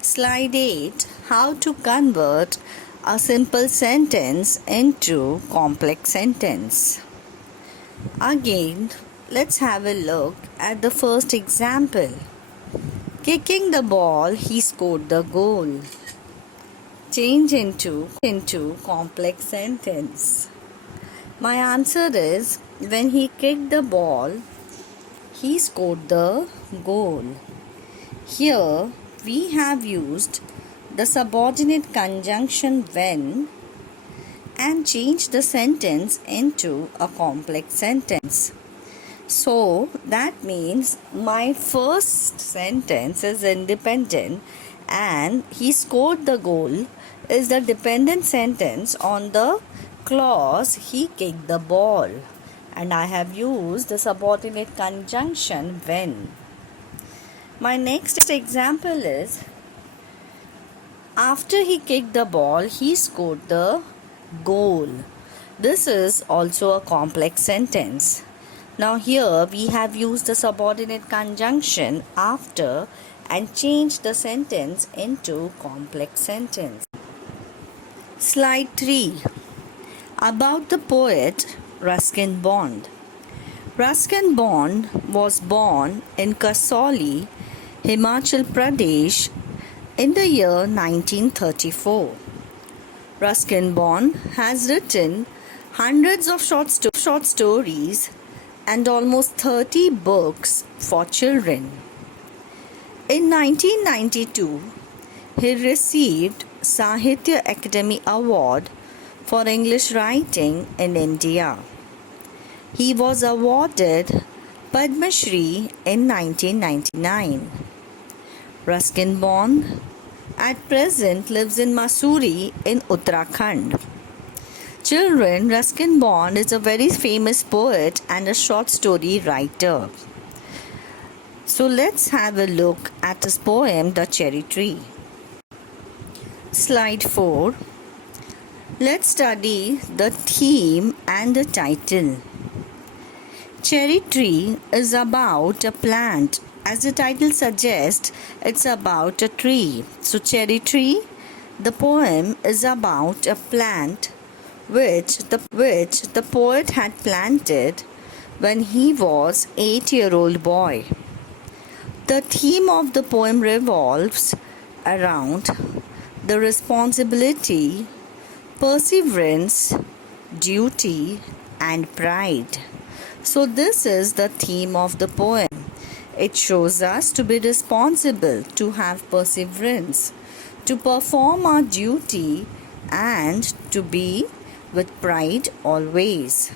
Slide 8. How to convert a simple sentence into complex sentence. Again, let's have a look at the first example. Kicking the ball, he scored the goal. Change into complex sentence. My answer is when he kicked the ball, he scored the goal. Here we have used the subordinate conjunction when and changed the sentence into a complex sentence. So that means my first sentence is independent and he scored the goal is the dependent sentence on the clause he kicked the ball, and I have used the subordinate conjunction when. My next example is after he kicked the ball, he scored the goal. This is also a complex sentence. Now here we have used the subordinate conjunction after and changed the sentence into complex sentence. Slide 3. About the poet Ruskin Bond. Ruskin Bond was born in Kasauli, Himachal Pradesh in the year 1934. Ruskin Bond has written hundreds of short stories and almost 30 books for children. In 1992, he received Sahitya Akademi Award for English writing in India. He was awarded Padma Shri in 1999. Ruskin Bond at present lives in Mussoorie in Uttarakhand. Children, Ruskin Bond is a very famous poet and a short story writer. So let's have a look at his poem The Cherry Tree. Slide 4. Let's study the theme and the title. Cherry Tree is about a plant. As the title suggests, it's about a tree. So Cherry Tree, the poem is about a plant which the poet had planted when he was an 8-year-old boy. The theme of the poem revolves around the responsibility, perseverance, duty, and pride. So this is the theme of the poem. It shows us to be responsible, to have perseverance, to perform our duty, and to be with pride always.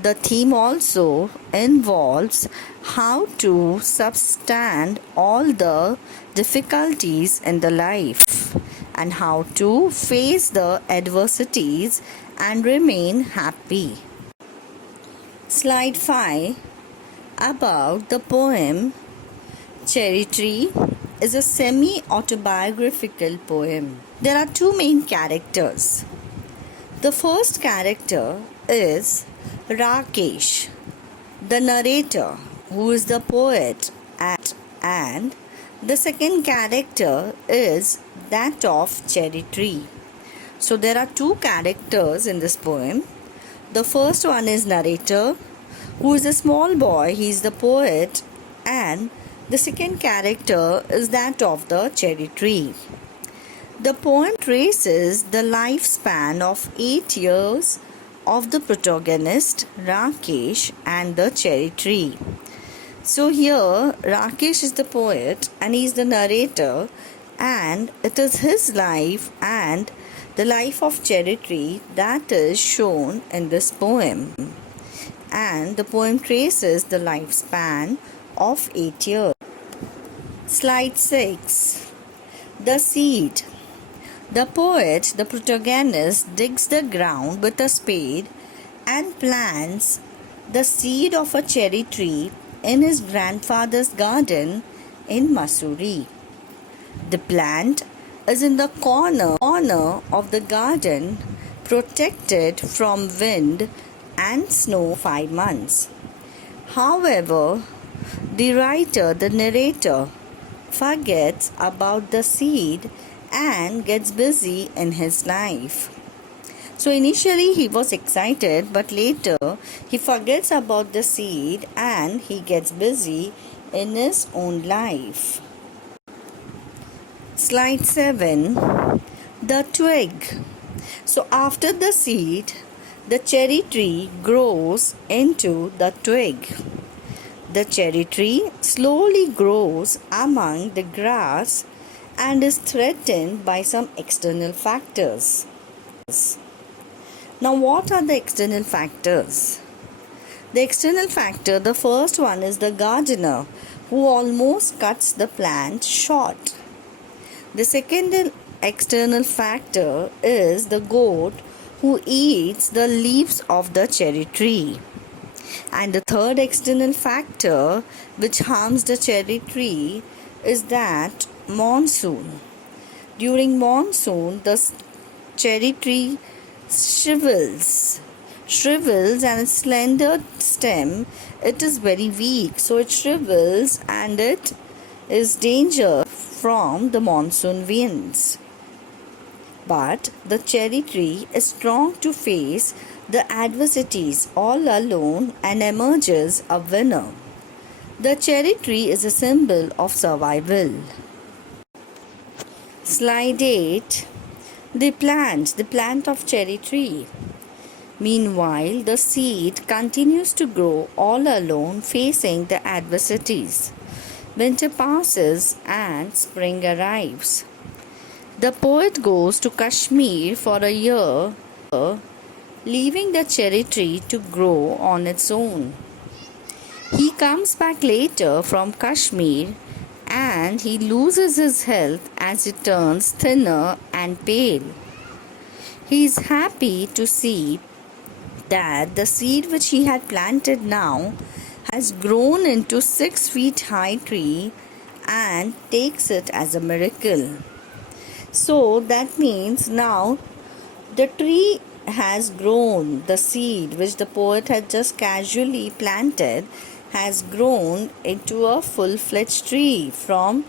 The theme also involves how to substand all the difficulties in the life and how to face the adversities and remain happy. Slide 5. About the poem Cherry Tree is a semi-autobiographical poem. There are two main characters. The first character is Rakesh, the narrator, who is the poet, and the second character is that of Cherry Tree. So there are two characters in this poem. The first one is narrator, who is a small boy, he is the poet, and the second character is that of the cherry tree. The poem traces the lifespan of 8 years of the protagonist Rakesh and the cherry tree. So here Rakesh is the poet and he is the narrator, and it is his life and the life of cherry tree that is shown in this poem. And the poem traces the lifespan of 8 years. Slide 6. The seed. The poet, the protagonist, digs the ground with a spade and plants the seed of a cherry tree in his grandfather's garden in Mussoorie. The plant is in the corner of the garden, protected from wind and snow 5 months. However, the writer, the narrator, forgets about the seed and gets busy in his life. So initially he was excited, but later he forgets about the seed and he gets busy in his own life. Slide 7. The twig. So after the seed, the cherry tree grows into the twig. The cherry tree slowly grows among the grass and is threatened by some external factors. Now, what are the external factors? The external factor, the first one is the gardener who almost cuts the plant short. The second external factor is the goat who eats the leaves of the cherry tree. And the third external factor which harms the cherry tree is that monsoon. During monsoon, the cherry tree shrivels and its slender stem, it is very weak, so it shrivels and it is danger from the monsoon winds. But the cherry tree is strong to face the adversities all alone and emerges a winner. The cherry tree is a symbol of survival. Slide 8. The plant of cherry tree. Meanwhile, the seed continues to grow all alone, facing the adversities. Winter passes and spring arrives. The poet goes to Kashmir for a year, leaving the cherry tree to grow on its own. He comes back later from Kashmir and he loses his health as he turns thinner and pale. He is happy to see that the seed which he had planted now has grown into 6 feet high tree and takes it as a miracle. So that means now the tree has grown, the seed which the poet had just casually planted has grown into a full-fledged tree, from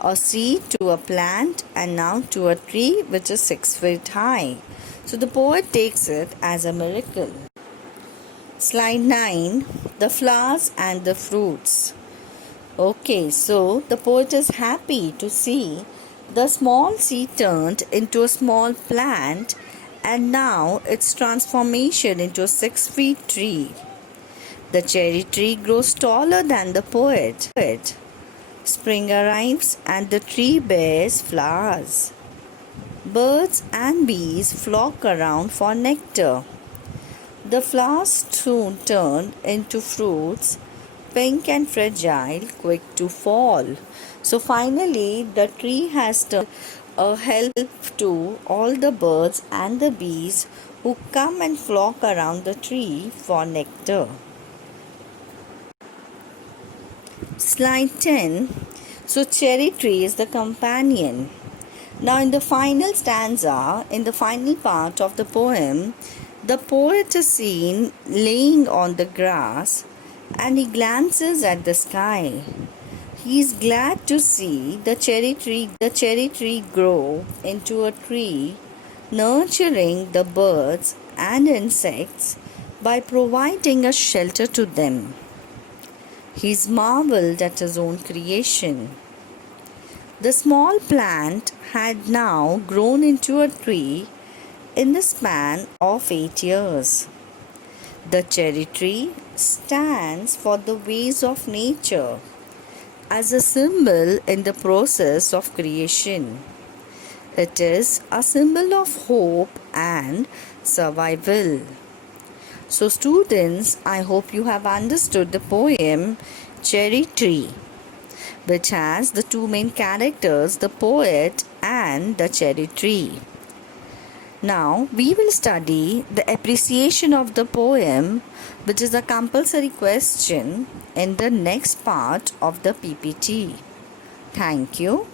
a seed to a plant and now to a tree which is 6 feet high. So the poet takes it as a miracle. Slide 9. The flowers and the fruits. Okay, so the poet is happy to see the small seed turned into a small plant and now its transformation into a 6 feet tree. The cherry tree grows taller than the poet. Spring arrives and the tree bears flowers. Birds and bees flock around for nectar. The flowers soon turn into fruits, pink and fragile, quick to fall. So finally, the tree has turned a help to all the birds and the bees who come and flock around the tree for nectar. Slide 10. So cherry tree is the companion. Now in the final stanza, in the final part of the poem, the poet is seen laying on the grass and he glances at the sky. He is glad to see the cherry tree grow into a tree, nurturing the birds and insects by providing a shelter to them. He is marveled at his own creation. The small plant had now grown into a tree in the span of 8 years. The cherry tree stands for the ways of nature as a symbol in the process of creation. It is a symbol of hope and survival. So students, I hope you have understood the poem Cherry Tree, which has the two main characters, the poet and the cherry tree. Now we will study the appreciation of the poem, which is a compulsory question in the next part of the PPT. Thank you.